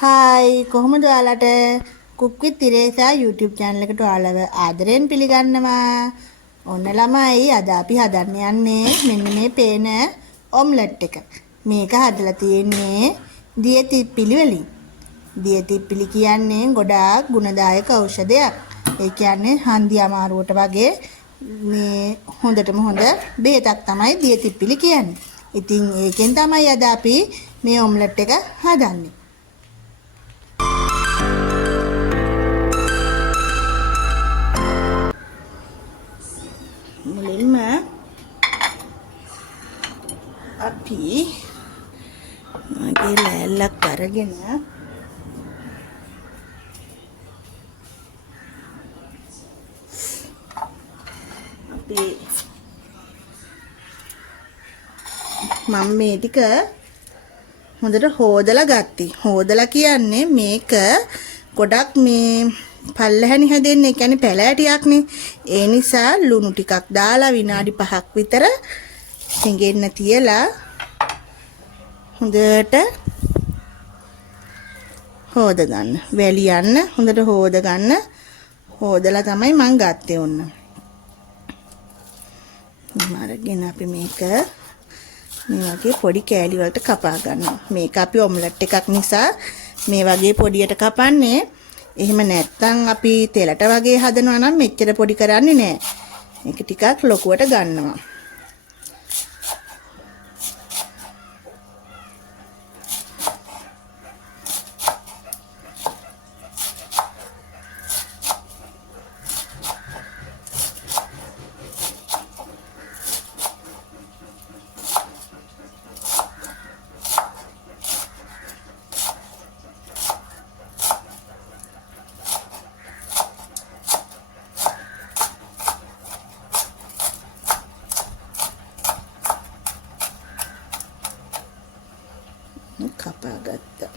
Hi කොහොමද ඔයාලට cook විත් තිරේසා YouTube channel එකට ඔයාලව ආදරෙන් පිළිගන්නවා. ඔන්න ළමයි අද අපි හදන්න යන්නේ මෙන්න මේ පේන ඔම්ලට් එක. මේක හදලා තියෙන්නේ දියතිප්පිලි වලින්. දියතිප්පිලි කියන්නේ ගොඩාක් ගුණදායක ඖෂධයක්. ඒ කියන්නේ හන්දි අමාරුවට වගේ මේ හොඳටම හොඳ බෙහෙතක් තමයි දියතිප්පිලි කියන්නේ. ඉතින් ඒකෙන් තමයි අද අපි මේ ඔම්ලට් එක හදන්නේ. මුලින්ම අපි මගේ ලෑල්ලක් අරගෙන මම මේ ටික හොඳට හොදලා ගත්තා. හොදලා කියන්නේ මේක ගොඩක් මේ පල්ලහැනි හැදෙන්නේ, ඒ කියන්නේ පැලෑටියක්නේ. ඒ නිසා ලුණු ටිකක් දාලා විනාඩි 5ක් විතර හිඟෙන්න තියලා හොඳට හොද ගන්න. වැලියන්න හොඳට හොද ගන්න. හොදලා තමයි මං ගත්තේ ඔන්න. මාරගෙන අපි මේක මේ වගේ පොඩි කෑලි වලට කපා ගන්නවා. මේක අපි ඔම්ලට් එකක් නිසා මේ වගේ පොඩියට කපන්නේ. එහෙම නැත්නම් අපි තෙලට වගේ හදනවා නම් මෙච්චර පොඩි කරන්නේ නැහැ. මේක ටිකක් ලොකුවට ගන්නවා. කපා ගත්තා.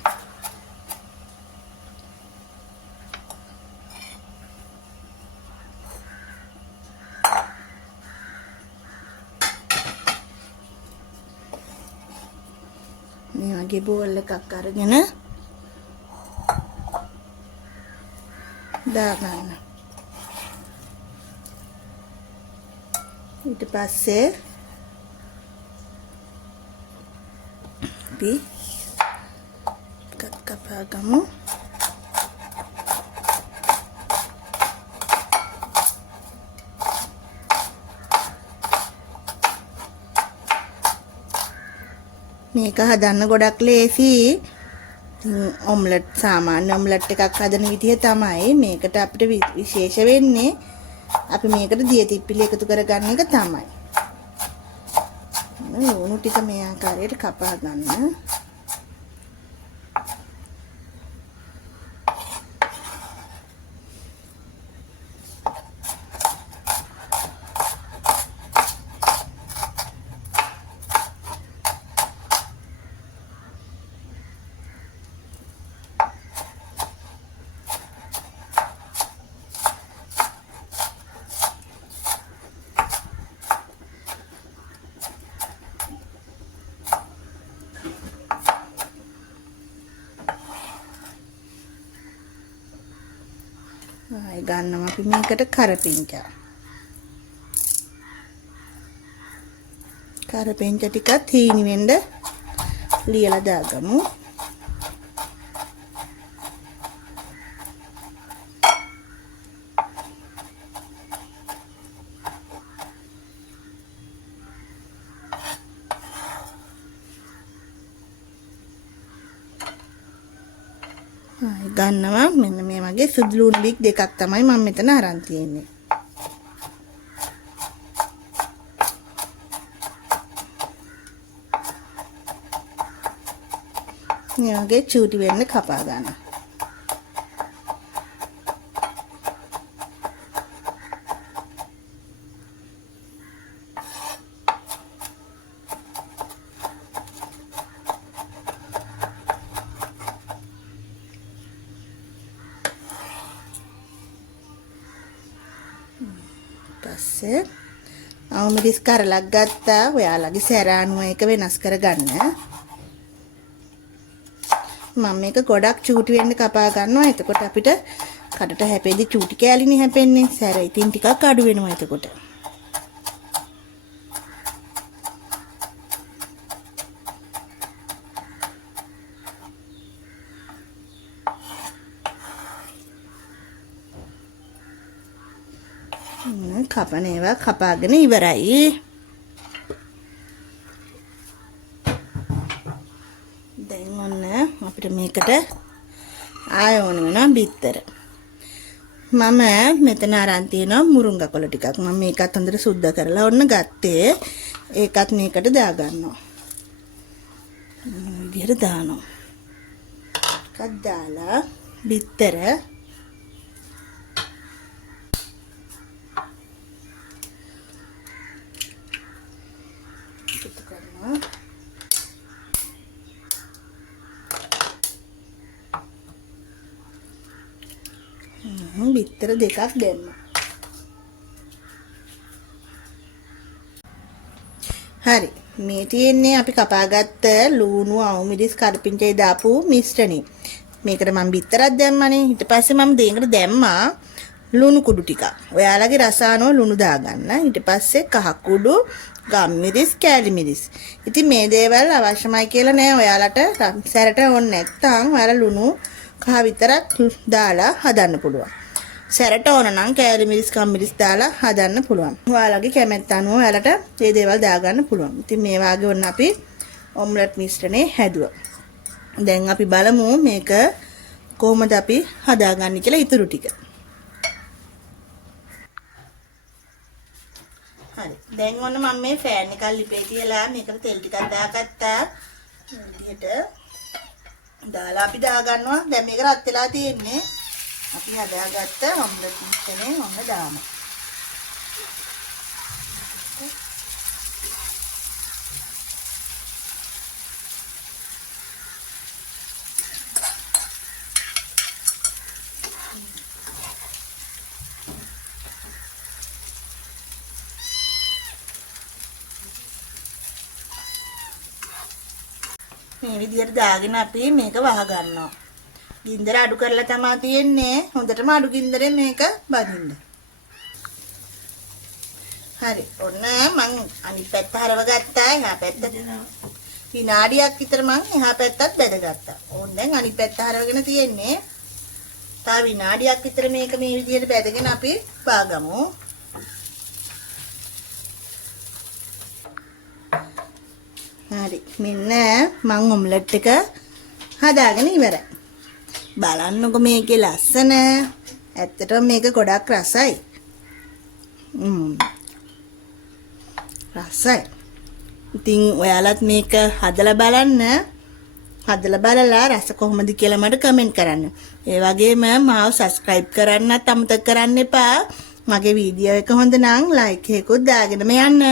මේ වගේ බෝල් එකක් අරගෙන දාගන්න. ඊට පස්සේ අපි කපා ගමු. මේක හදන්න ගොඩක් ලේසි. ඔම්ලට් සාමාන්‍ය ඔම්ලට් එකක් හදන විදිහ තමයි. මේකට අපිට විශේෂ වෙන්නේ අපි මේකට දියතිප්පිලි එකතු කරගන්න එක තමයි. ලුණු ටික මේ ආකාරයට කපා ගන්න. ගන්නවා අපි මේකට කරපිංචා. කරපිංචා ටිකත් හීනි වෙන්න ලියලා දාගමු. ගන්නවා මෙන්න මේ වගේ සුදු ලුණු බික් දෙකක් තමයි මම මෙතන අරන් තියෙන්නේ. මේ වගේ චූටි වෙන්න කපා ගන්න. පස්සේ අවුමිරිස් කරලක් ගත්තා. ඔයාලගේ සැර අනුව එක වෙනස් කරගන්න. මම මේක ගොඩක් චූටි වෙන්න කපා ගන්නවා. එතකොට අපිට කඩට හැපෙද්දි චූටි කෑලිනේ හැපෙන්නේ. සැර ඉතින් ටිකක් අඩු වෙනවා එතකොට. කපන ඒවා කපාගෙන ඉවරයි. දැන් ඔන්න අපිට මේකට ආය ඕන වෙනවා බිත්තර. මම මෙතන අරන් තියෙනවා මුරුංගා කොළ ටිකක්. මම මේකත් හොඳට සුද්ධ කරලා ඔන්න ගත්තේ. ඒකත් මේකට දා ගන්නවා. මේ විදිහට දානවා. ටිකක් දාලා බිත්තර බිත්තර දෙකක් දැම්මා. හරි. මේ තියෙන්නේ අපි කපාගත්ත ලූණු අවුමිරිස් කරපිංචායි දාපු මිශ්‍රණේ. මේකට මම බිත්තරක් දැම්මානේ. ඊට පස්සේ මම දෙයකට දැම්මා ලුණු කුඩු ටිකක්. ඔයාලගේ රස අනුව ලුණු දාගන්න. ඊට පස්සේ කහ කුඩු, ගම්මිරිස්, කෑලි මිරිස්. ඉතින් මේ දේවල් අවශ්‍යමයි කියලා නෑ. ඔයාලට සැරට ඕනේ නැත්නම් ඔයාලා ලුණු කහ විතරක් දාලා හදන්න පුළුවන්. සැරට ඕන නම් කෑලි මිරිස්, ගම්මිරිස් දාලා හදන්න පුළුවන්. ඔයාලගේ කැමැත්ත අනුව ඔයාලට මේ දේවල් දාගන්න පුළුවන්. ඉතින් මේ වාගේ ඔන්න අපි ඔම්ලට් මිශ්‍රණේ හැදුවා. දැන් අපි බලමු මේක කොහොමද අපි හදාගන්නේ කියලා ඉතුරු ටික. හරි. දැන් ඔන්න මම මේ ෆෑන් එකක් ලිපේ තියලා මේකට තෙල් ටිකක් දාගත්තා. මේ විදිහට දාලා අපි දාගන්නවා. දැන් මේක රත් වෙලා තියෙන්නේ. අපි හදාගත්ත ඔම්ලට් මිශ්‍රණය ඔන්න දානවා. මේ විදිහට දාගෙන අපි මේක වහ ගන්නවා. ගින්දර අඩු කරලා තමයි තියෙන්නේ. හොඳටම අඩු ගින්දරෙන් මේක බදින්න. හරි. ඔන්න මම අනිත් පැත්ත හරව ගත්තා. එහා පැත්ත විනාඩියක් විතර මම එහා පැත්තත් බැදගත්තා. ඕන් දැන් අනිත් පැත්ත හරවගෙන තියෙන්නේ. තව විනාඩියක් විතර මේක මේ විදිහට බැදගෙන අපි පාගමු. හරි. මෙන්න මම ඔම්ලට් එක හදාගෙන ඉවරයි. බලන්නකො මේකේ ලස්සන. ඇත්තටම මේක ගොඩක් රසයි. රසයි. ඉතින් ඔයාලත් මේක හදලා බලන්න. හදලා බලලා රස කොහොමද කියලා මට කමෙන්ට් කරන්න. ඒ වගේම මාව සබ්ස්ක්‍රයිබ් කරන්නත් අමතක කරන්න එපා. මගේ වීඩියෝ එක හොඳ නම් ලයික් එකකුත් දාගෙනම යන්න.